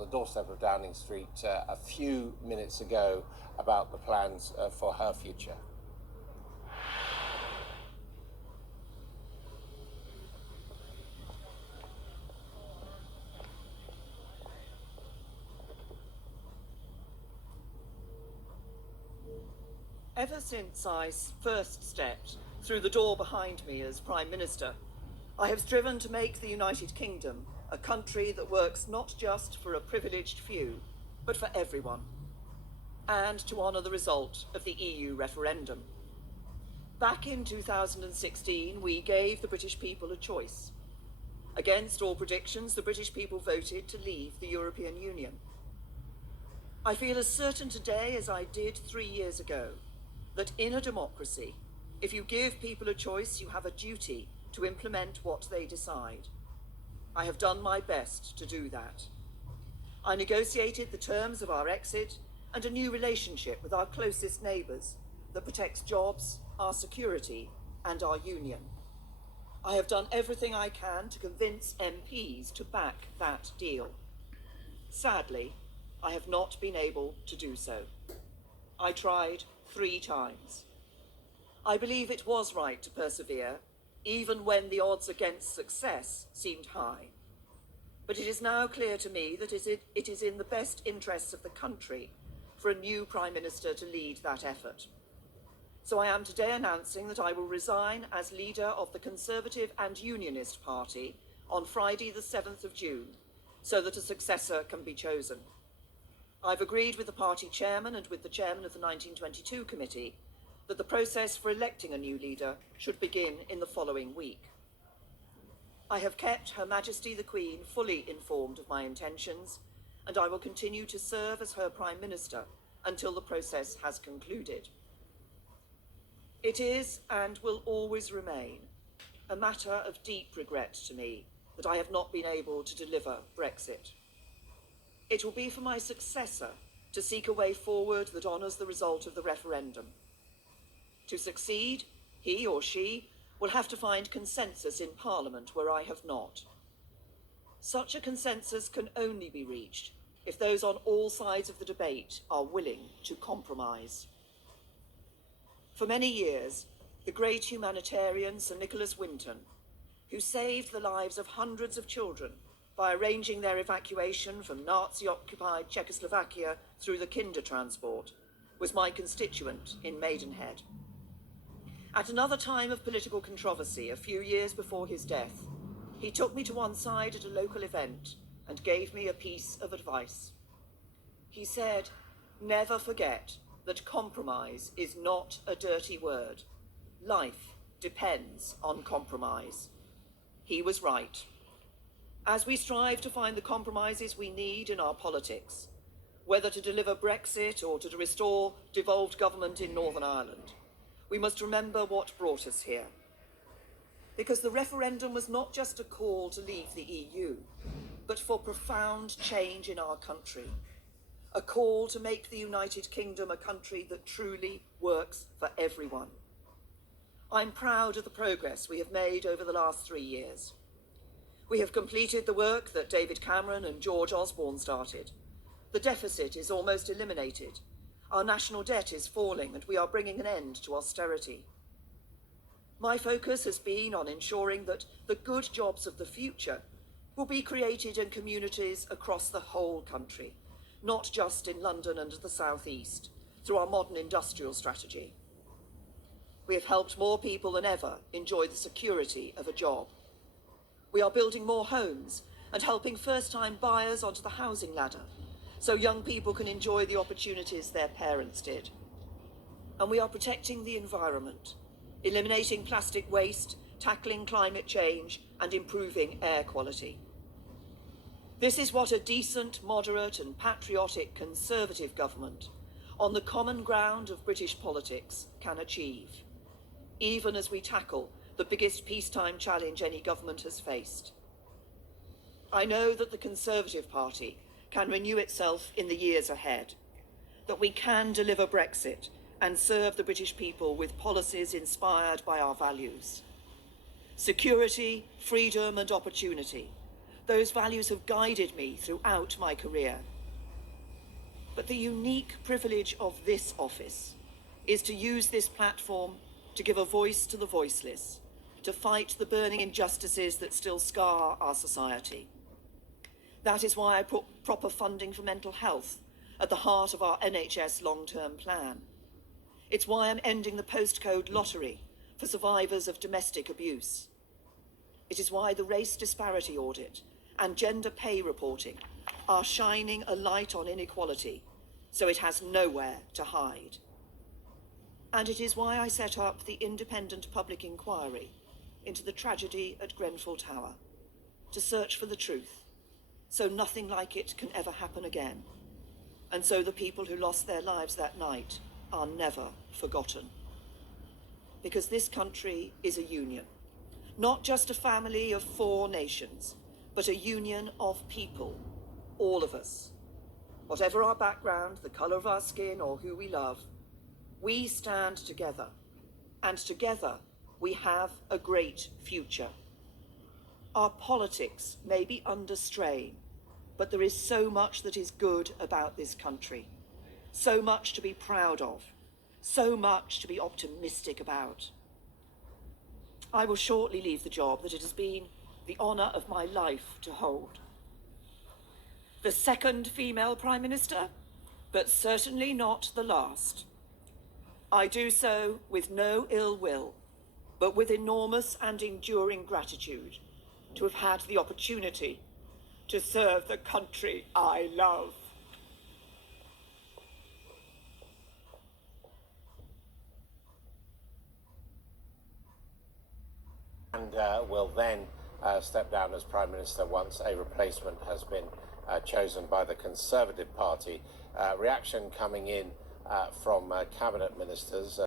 the doorstep of Downing Street a few minutes ago about the plans for her future. Ever since I first stepped through the door behind me as Prime Minister, I have striven to make the United Kingdom a country that works not just for a privileged few, but for everyone, and to honour the result of the EU referendum. Back in 2016, we gave the British people a choice. Against all predictions, the British people voted to leave the European Union. I feel as certain today as I did 3 years ago that in a democracy, if you give people a choice, you have a duty to implement what they decide. I have done my best to do that. I negotiated the terms of our exit and a new relationship with our closest neighbours that protects jobs, our security, and our union. I have done everything I can to convince MPs to back that deal. Sadly, I have not been able to do so. I tried 3 times. I believe it was right to persevere, even when the odds against success seemed high. But it is now clear to me that it is in the best interests of the country for a new Prime Minister to lead that effort. So I am today announcing that I will resign as leader of the Conservative and Unionist Party on Friday the 7th of June, so that a successor can be chosen. I've agreed with the party chairman and with the chairman of the 1922 committee that the process for electing a new leader should begin in the following week. I have kept Her Majesty the Queen fully informed of my intentions, and I will continue to serve as her Prime Minister until the process has concluded. It is, and will always remain, a matter of deep regret to me that I have not been able to deliver Brexit. It will be for my successor to seek a way forward that honours the result of the referendum. To succeed, he or she will have to find consensus in Parliament where I have not. Such a consensus can only be reached if those on all sides of the debate are willing to compromise. For many years, the great humanitarian Sir Nicholas Winton, who saved the lives of hundreds of children by arranging their evacuation from Nazi-occupied Czechoslovakia through the Kindertransport, was my constituent in Maidenhead. At another time of political controversy, a few years before his death, he took me to one side at a local event and gave me a piece of advice. He said, "Never forget that compromise is not a dirty word. Life depends on compromise." He was right. As we strive to find the compromises we need in our politics, whether to deliver Brexit or to restore devolved government in Northern Ireland, we must remember what brought us here. Because the referendum was not just a call to leave the EU, but for profound change in our country. A call to make the United Kingdom a country that truly works for everyone. I'm proud of the progress we have made over the last 3 years. We have completed the work that David Cameron and George Osborne started. The deficit is almost eliminated. Our national debt is falling, and we are bringing an end to austerity. My focus has been on ensuring that the good jobs of the future will be created in communities across the whole country, not just in London and the South East, through our modern industrial strategy. We have helped more people than ever enjoy the security of a job. We are building more homes and helping first-time buyers onto the housing ladder, so young people can enjoy the opportunities their parents did. And we are protecting the environment, eliminating plastic waste, tackling climate change, and improving air quality. This is what a decent, moderate, and patriotic Conservative government on the common ground of British politics can achieve, even as we tackle the biggest peacetime challenge any government has faced. I know that the Conservative Party can renew itself in the years ahead, that we can deliver Brexit and serve the British people with policies inspired by our values. Security, freedom and opportunity, Those values have guided me throughout my career. But the unique privilege of this office is to use this platform to give a voice to the voiceless, to fight the burning injustices that still scar our society. That is why I put proper funding for mental health at the heart of our NHS long-term plan. It's why I'm ending the postcode lottery for survivors of domestic abuse. It is why the race disparity audit and gender pay reporting are shining a light on inequality so it has nowhere to hide. And it is why I set up the independent public inquiry into the tragedy at Grenfell Tower, to search for the truth, so nothing like it can ever happen again, and so the people who lost their lives that night are never forgotten. Because this country is a union, not just a family of 4 nations, but a union of people, all of us. Whatever our background, the colour of our skin, or who we love, we stand together, and together we have a great future. Our politics may be under strain, but there is so much that is good about this country, so much to be proud of, so much to be optimistic about. I will shortly leave the job that it has been the honour of my life to hold. The second female Prime Minister, but certainly not the last. I do so with no ill will, but with enormous and enduring gratitude to have had the opportunity to serve the country I love. And will then step down as Prime Minister once a replacement has been chosen by the Conservative Party. Reaction coming in from Cabinet Ministers.